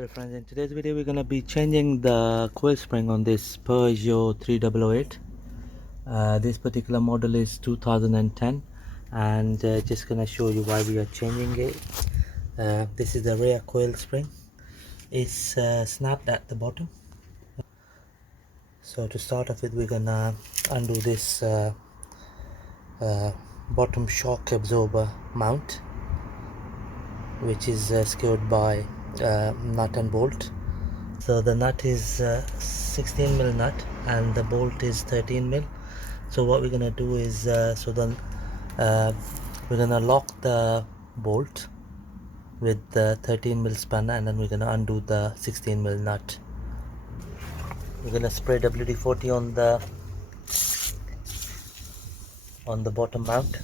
Hello friends, in today's video we're going to be changing the coil spring on this Peugeot 3008. This particular model is 2010 and just going to show you why we are changing it. This is the rear coil spring. It's snapped at the bottom. So to start off with, we're going to undo this bottom shock absorber mount, which is secured by nut and bolt. So the nut is 16mm nut and the bolt is 13mm. So what we're gonna do is we're gonna lock the bolt with the 13mm spanner, and then we're gonna undo the 16mm nut. We're gonna spray WD-40 on the bottom mount.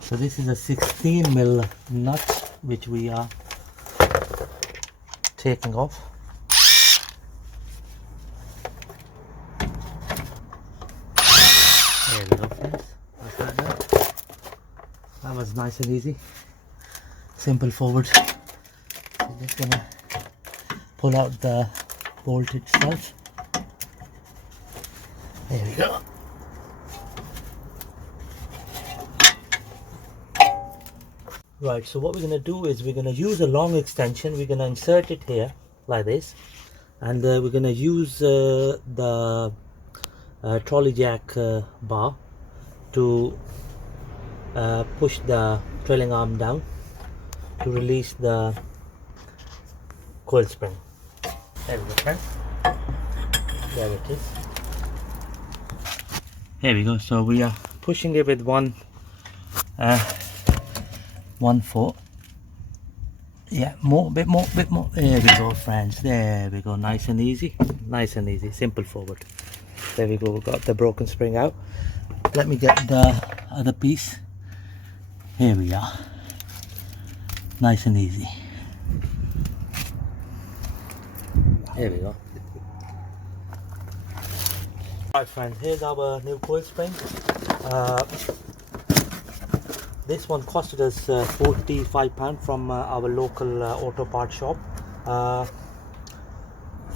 So this is a 16mm nut which we are taking off. There we go, friends. That's that done. That was nice and easy. Simple forward. So just gonna pull out the bolt itself. There we go. Right, so what we're going to do is we're going to use a long extension. We're going to insert it here like this, and we're going to use the trolley jack bar to push the trailing arm down to release the coil spring. There we go, friends. There it is. Here we go. So we are pushing it with 1/4. Yeah, bit more. There we go, friends. There we go. Nice and easy. Simple forward. There we go. We got the broken spring out. Let me get the other piece. Here we are. Nice and easy. Here we go. Right, friends. Here's our new coil spring. This one costed us £45 from our local auto part shop.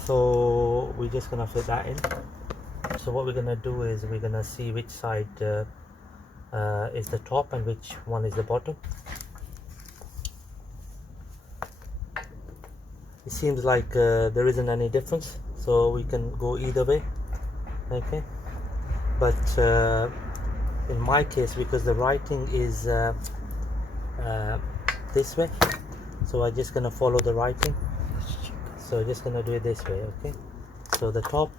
So we're just gonna fit that in. So what we're gonna do is we're gonna see which side is the top and which one is the bottom. It seems like there isn't any difference, so we can go either way. Okay, but in my case, because the writing is this way, so I'm just gonna follow the writing. So just gonna do it this way. Okay, so the top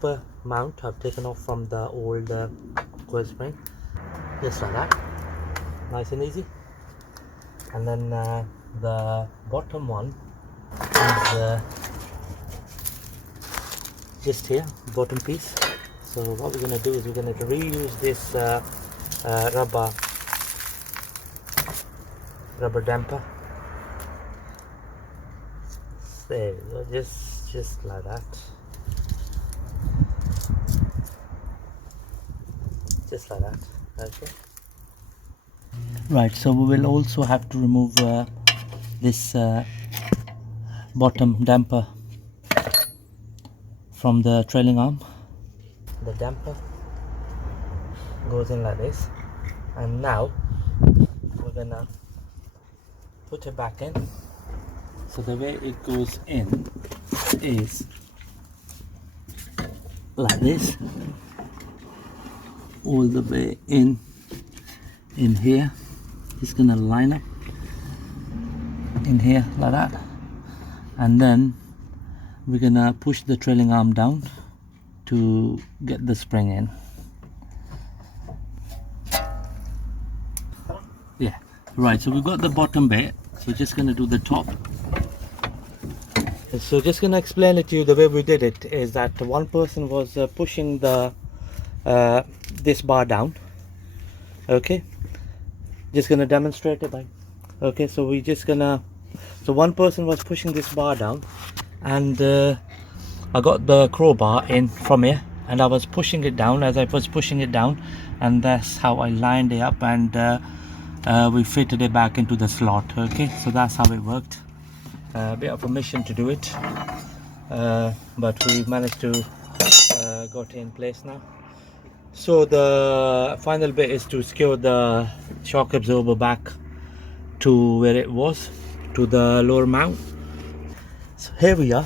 mount I've taken off from the old coil spring, just like that, nice and easy. And then the bottom one is just here, bottom piece. So what we're gonna do is we're gonna reuse this rubber damper. There we go, just like that, just like that. Okay, right, so we will also have to remove this bottom damper from the trailing arm. The damper goes in like this, and now we're gonna put it back in. So the way it goes in is like this, all the way in here. It's gonna line up in here like that, and then we're gonna push the trailing arm down to get the spring in. Yeah, right, so we've got the bottom bit, so just gonna do the top. So just gonna explain it to you. The way we did it is that one person was pushing the this bar down. Okay, just gonna demonstrate it. Okay, so we're just gonna So one person was pushing this bar down, and I got the crowbar in from here, and I was pushing it down. As I was pushing it down, and that's how I lined it up, and we fitted it back into the slot. Okay, so that's how it worked. A bit of a mission to do it, but we managed to got it in place now. So the final bit is to secure the shock absorber back to where it was, to the lower mount. So here we are.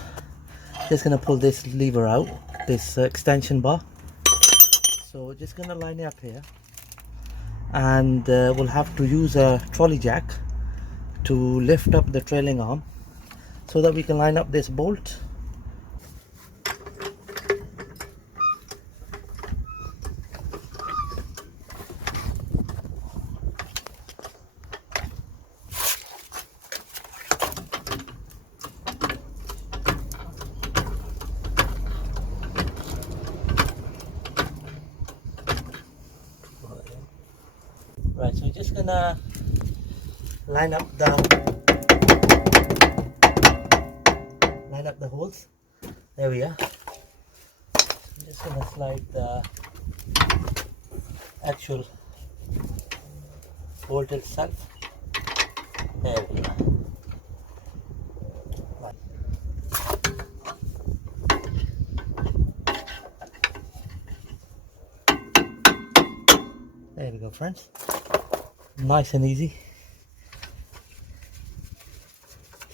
Just gonna pull this lever out, this extension bar. So just gonna line it up here, and we'll have to use a trolley jack to lift up the trailing arm so that we can line up this bolt. Right, so we're just gonna line up the holes. There we are. I'm just gonna slide the actual bolt itself. There we are. Right. There we go, friends. Nice and easy.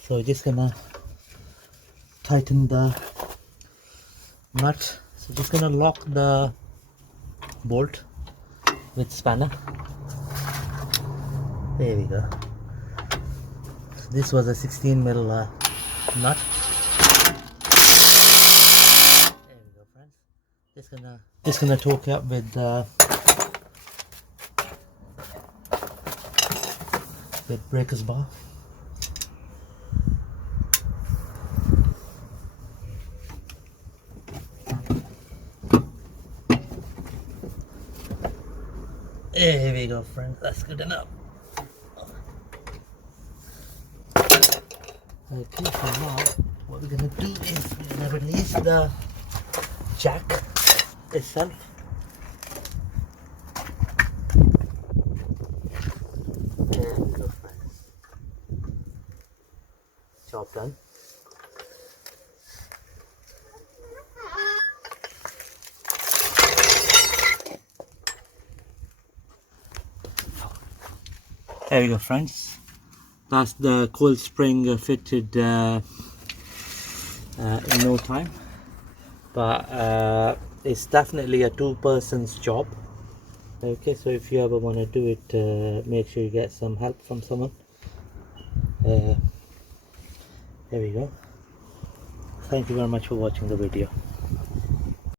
So just gonna tighten the nut. So just gonna lock the bolt with spanner. There we go. So this was a 16mm nut. There we go, friends. Just gonna torque it up with breaker's bar. There we go, friends. That's good enough. Okay, so now what we're gonna do is we're gonna release the jack itself. There we go, friends. Job done. There we go, friends. That's the coil spring fitted in no time, but it's definitely a two-person's job. Okay, so if you ever want to do it, make sure you get some help from someone. There we go. Thank you very much for watching the video.